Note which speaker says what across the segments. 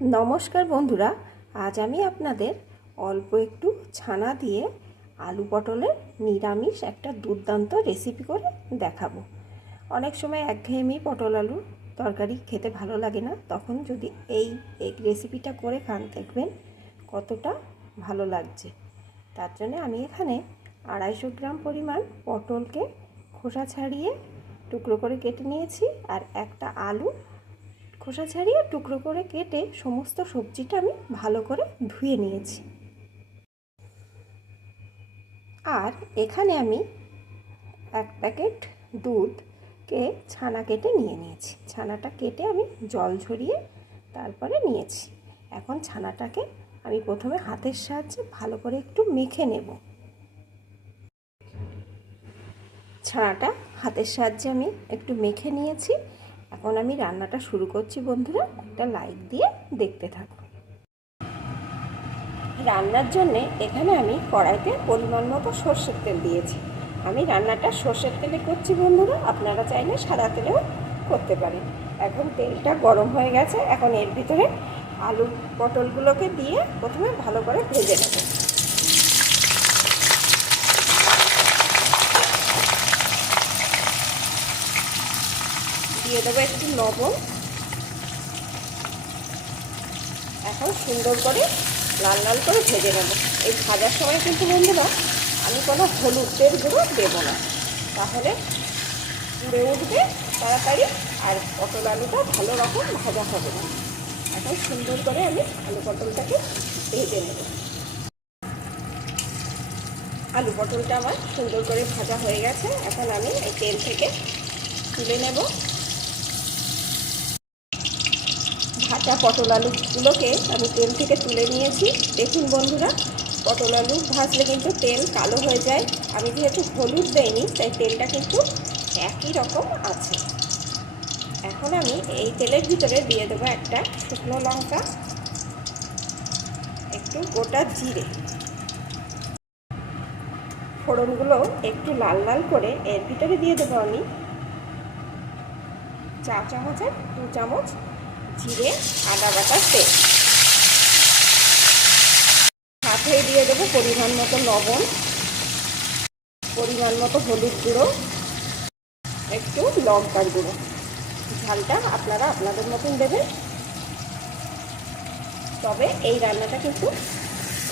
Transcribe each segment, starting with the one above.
Speaker 1: নমস্কার বন্ধুরা, আজ আমি আপনাদের অল্প একটু ছানা দিয়ে আলু পটলের নিরামিষ একটা দুর্দান্ত রেসিপি করে দেখাবো। অনেক সময় একঘেয়েমি পটল আলু তরকারি খেতে ভালো লাগে না, তখন যদি এই এই রেসিপিটা করে খান, দেখবেন কতটা ভালো লাগছে। তার জন্য আমি এখানে আড়াইশো গ্রাম পরিমাণ পটলকে খোসা ছাড়িয়ে টুকরো করে কেটে নিয়েছি, আর একটা আলু খোসা ছাড়িয়ে টুকরো করে কেটে সমস্ত সবজিটা আমি ভালো করে ধুয়ে নিয়েছি। আর এখানে আমি এক প্যাকেট দুধকে ছানা কেটে নিয়ে নিয়েছি। ছানাটা কেটে আমি জল ঝরিয়ে তারপরে নিয়েছি। এখন ছানাটাকে আমি প্রথমে হাতের সাহায্যে ভালো করে একটু মেখে নেব। ছানাটা হাতের সাহায্যে আমি একটু মেখে নিয়েছি। এখন আমি রান্নাটা শুরু করছি বন্ধুরা, একটা লাইক দিয়ে দেখতে থাকুন রান্নার জন্যে এখানে আমি কড়াইতে পরিমাণ মতো সর্ষের তেল দিয়েছি। আমি রান্নাটা সর্ষের তেলে করছি বন্ধুরা, আপনারা চাইলে সাদা তেলেও করতে পারেন। এখন তেলটা গরম হয়ে গেছে, এখন এর ভিতরে আলু পটলগুলোকে দিয়ে প্রথমে ভালো করে ভেজে নেব। দিয়ে দেবো একটু লবণ। এখন সুন্দর করে লাল লাল করে ভেজে নেব। এই ভাজার সময় কিন্তু বন্ধুরা, আমি কোনো হলুদের গুঁড়ো দেবো না। তাহলে পুড়ে উঠবে তাড়াতাড়ি, আর পটল আলুটা ভালো রকম ভাজা হবে না। এখন সুন্দর করে আমি আলু পটলটাকে ভেজে নেব। আলু পটলটা আমার সুন্দর করে ভাজা হয়ে গেছে। এখন আমি এই তেল থেকে তুলে নেব। ভাজা পটল আলুগুলোকে আমি তেল থেকে তুলে নিয়েছি। দেখুন বন্ধুরা, পটল আলু ভাজলে কিন্তু তেল কালো হয়ে যায়। আমি যেহেতু হলুদ দেয়নি তাই তেলটা কিন্তু একই রকম আছে। এখন আমি এই তেলের ভিতরে দিয়ে দেবো একটা শুকনো লঙ্কা, একটু গোটা জিরে। ফোড়নগুলো একটু লাল লাল করে এর ভিতরে দিয়ে দেবো আমি। চা চামচের দু চামচ জিরে, আদা বাটা তেল সাথে দিয়ে দেবো পরিমাণ মতো লবণ, পরিমাণ মতো হলুদ গুঁড়ো, একটু লঙ্কার গুঁড়ো। ঝালটা আপনারা আপনাদের মতন দেবেন। তবে এই রান্নাটা কিন্তু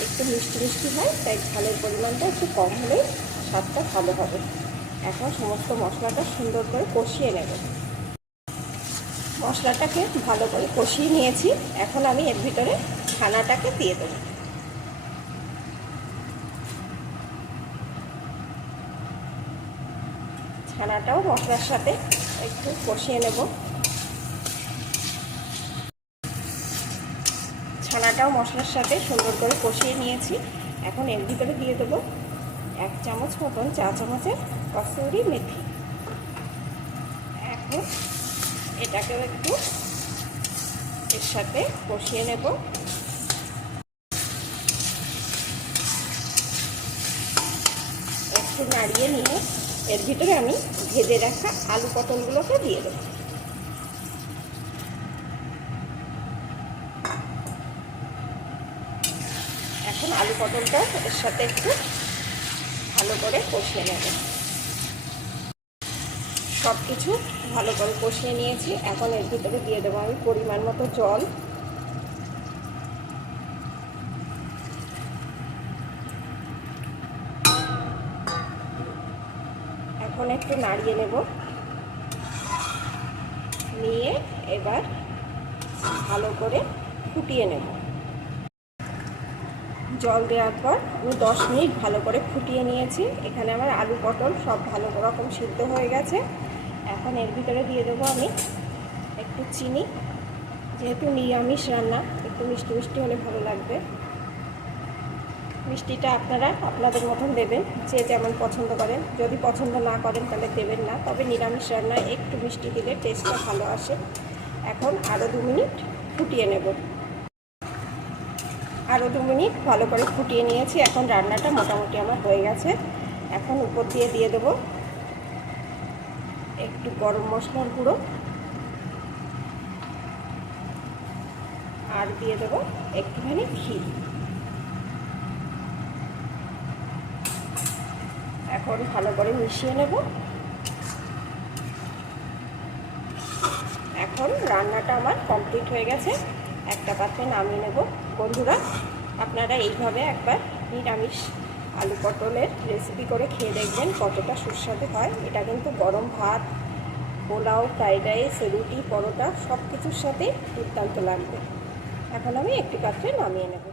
Speaker 1: একটু মিষ্টি মিষ্টি হয়, তাই ঝালের পরিমাণটা একটু কম হলেই স্বাদটা ভালো হবে। এখন সমস্ত মশলাটা সুন্দর করে কষিয়ে নেব। মশলাটাকে ভালো করে কষিয়ে নিয়েছি। এখন আমি এর ভিতরে ছানাটাকে দিয়ে দেবো। ছানাটাও মশলার সাথে একটু কষিয়ে নেব। ছানাটাও মশলার সাথে সুন্দর করে কষিয়ে নিয়েছি। এখন এর ভিতরে দিয়ে দেবো এক চামচ মতন চা চামচের কসুরি মেথি। এখন এটাকেও একটু এর সাথে কষিয়ে নেব। একটু নাড়িয়ে নিয়ে এর ভিতরে আমি ভেজে রাখা আলু পটলগুলোকে দিয়ে দেবো। এখন আলু পটলটা এর সাথে একটু ভালো করে কষিয়ে নেব। সব কিছু ভালো করে কষিয়ে নিয়েছি। এখন এর ভিতরে দিয়ে দেবো আমি পরিমাণ মতো জল। এখন একটু নাড়িয়ে নেব। নিয়ে এবার ভালো করে ফুটিয়ে নেব। জল দেওয়ার পর আমি দশ মিনিট ভালো করে ফুটিয়ে নিয়েছি। এখানে আমার আলু পটল সব ভালো রকম সিদ্ধ হয়ে গেছে। এখন এর ভিতরে দিয়ে দেবো আমি একটু চিনি। যেহেতু নিরামিষ রান্না, একটু মিষ্টি মিষ্টি হলে ভালো লাগবে। মিষ্টিটা আপনারা আপনাদের মতন দেবেন, যে যেমন পছন্দ করেন। যদি পছন্দ না করেন তাহলে দেবেন না। তবে নিরামিষ রান্নায় একটু মিষ্টি দিলে টেস্টটা ভালো আসে। এখন আরও দু মিনিট ফুটিয়ে নেব। আরও দু মিনিট ভালো করে ফুটিয়ে নিয়েছি। এখন রান্নাটা মোটামুটি আমার হয়ে গেছে। এখন উপর দিয়ে দিয়ে দেবো একটু গরম মশলার গুঁড়ো। আর দিয়ে দেবো একটুখানি ঘি। এখন ভালো করে মিশিয়ে নেব। এখন রান্নাটা আমার কমপ্লিট হয়ে গেছে। একটা পাত্রে নামিয়ে নেব। বন্ধুরা, আপনারা এইভাবে একবার নিরামিষ আলু পটলের রেসিপি করে খেয়ে দেখবেন কতটা সুস্বাদু হয়। এটা কিন্তু গরম ভাত, পোলাও, ফ্রাইড রাইস, রুটি, পরোটা সব কিছুর সাথে দুর্দান্ত লাগবে। এখন আমি একটি পাত্রে নামিয়ে নেব।